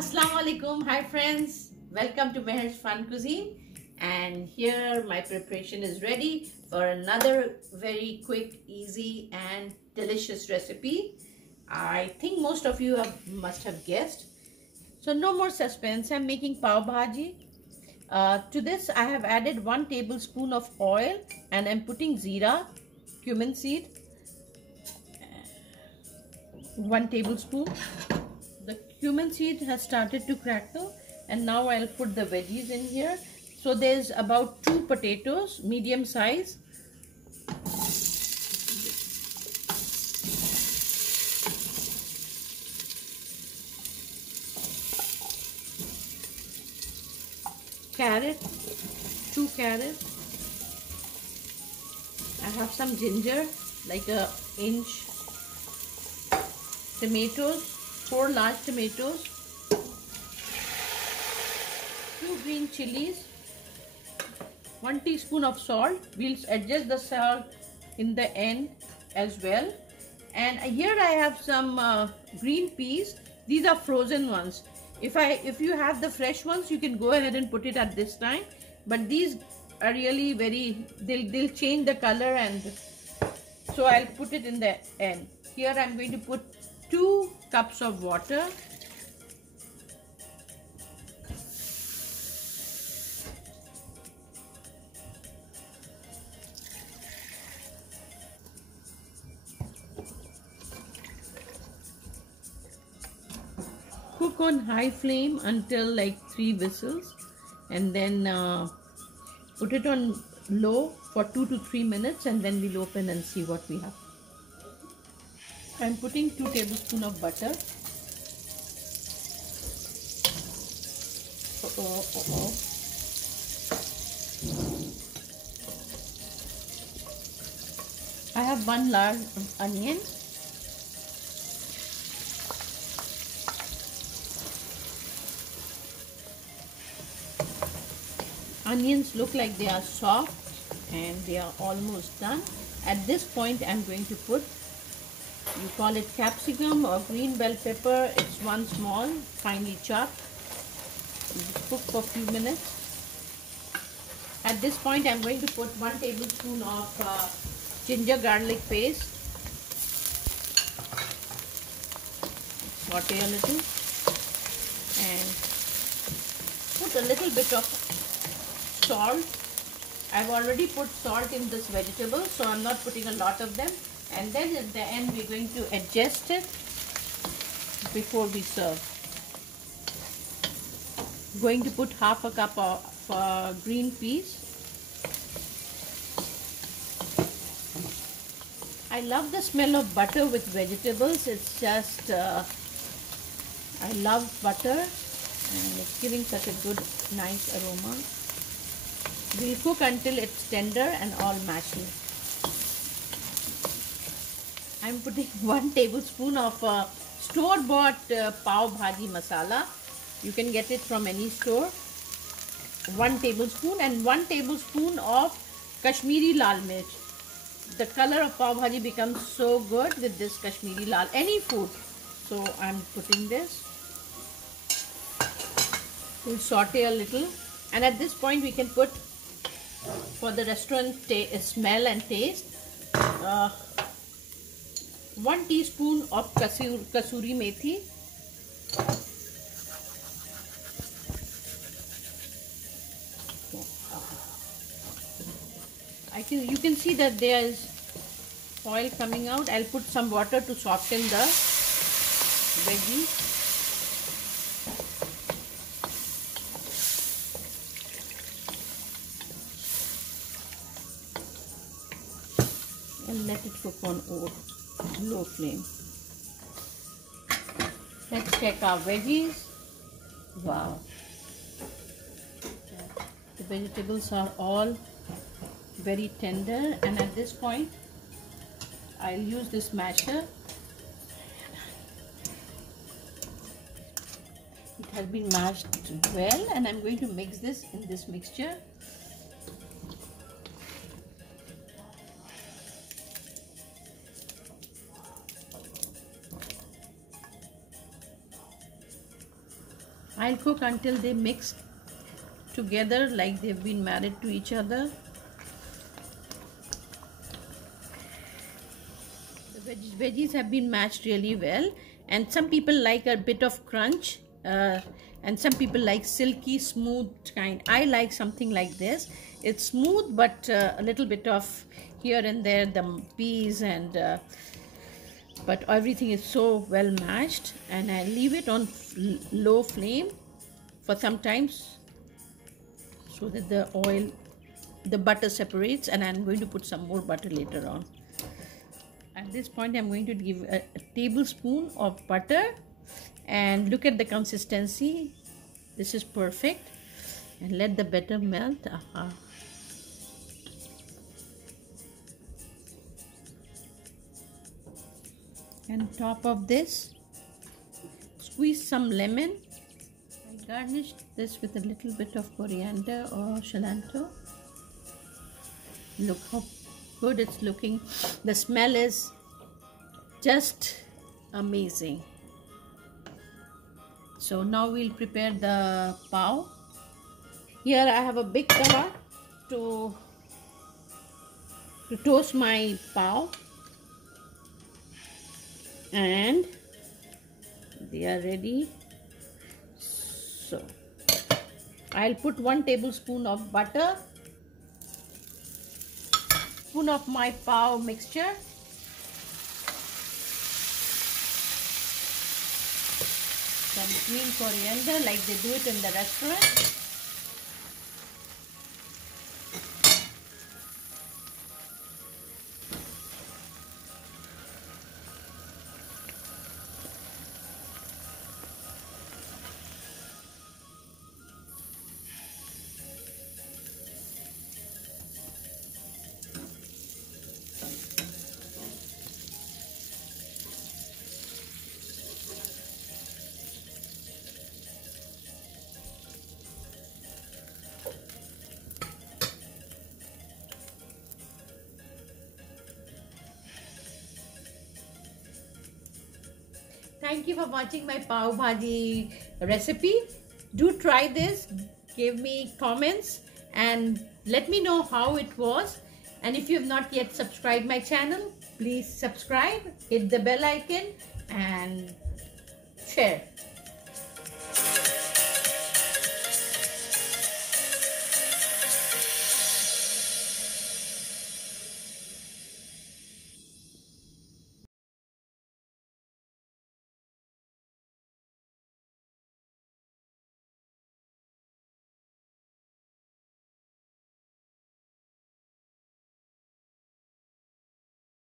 Assalamu alaikum. Hi friends, welcome to Meher's Fun Cuisine, and here my preparation is ready for another very quick, easy and delicious recipe. I think most of you must have guessed. So no more suspense, I'm making pav bhaji. To this I have added 1 tablespoon of oil and I'm putting zira, cumin seed, 1 tablespoon. The cumin seed has started to crackle, and now I'll put the veggies in here. So there's about 2 potatoes, medium size. Carrot, 2 carrots. I have some ginger, like a inch. Tomatoes, 4 large tomatoes. 2 green chilies. 1 teaspoon of salt. We'll adjust the salt in the end as well. And here I have some green peas. These are frozen ones. If you have the fresh ones, you can go ahead and put it at this time. But these are really they'll change the color, and so I'll put it in the end. Here I'm going to put 2 cups of water. Cook on high flame until like 3 whistles, and then put it on low for 2 to 3 minutes, and then we'll open and see what we have. I'm putting 2 tablespoons of butter. I have 1 large onion. Onions look like they are soft and they are almost done. At this point I'm going to put, you call it capsicum or green bell pepper. It's 1 small, finely chopped. Cook for a few minutes. At this point I'm going to put 1 tablespoon of ginger garlic paste. Saute a little and put a little bit of salt. I've already put salt in this vegetable, so I'm not putting a lot of them. And then at the end we're going to adjust it before we serve. Going to put half a cup of green peas. I love the smell of butter with vegetables. It's just, I love butter and it's giving such a good, nice aroma. We'll cook until it's tender and all mashy. I'm putting 1 tablespoon of store-bought pav bhaji masala. You can get it from any store. 1 tablespoon and 1 tablespoon of Kashmiri lal mirch. The color of pav bhaji becomes so good with this Kashmiri lal, any food. So I'm putting this. We'll saute a little, and at this point we can put, for the restaurant smell and taste, 1 teaspoon of kasuri methi. You can see that there is oil coming out. I'll put some water to soften the veggies. And let it cook on low flame. Let's check our veggies. Wow, the vegetables are all very tender, and at this point I'll use this masher. It has been mashed well, and I'm going to mix this in this mixture. I'll cook until they mix together like they've been married to each other. The veggies have been mashed really well, and some people like a bit of crunch, and some people like silky smooth kind. I like something like this. It's smooth, but a little bit of here and there, the peas and but everything is so well mashed, and I leave it on low flame for some times so that the butter separates, and I'm going to put some more butter later on. At this point, I'm going to give a tablespoon of butter, and look at the consistency. This is perfect, and let the butter melt. And top of this, squeeze some lemon. I garnished this with a little bit of coriander or cilantro. Look how good it's looking. The smell is just amazing. So now we'll prepare the pav. Here I have a big tawa to toast my pav, and they are ready. So I'll put 1 tablespoon of butter, spoon of my pav mixture, some green coriander like they do it in the restaurant, Thank you for watching my pav bhaji recipe. Do try this, give me comments and let me know how it was. And if you have not yet subscribed my channel, please subscribe, hit the bell icon and share.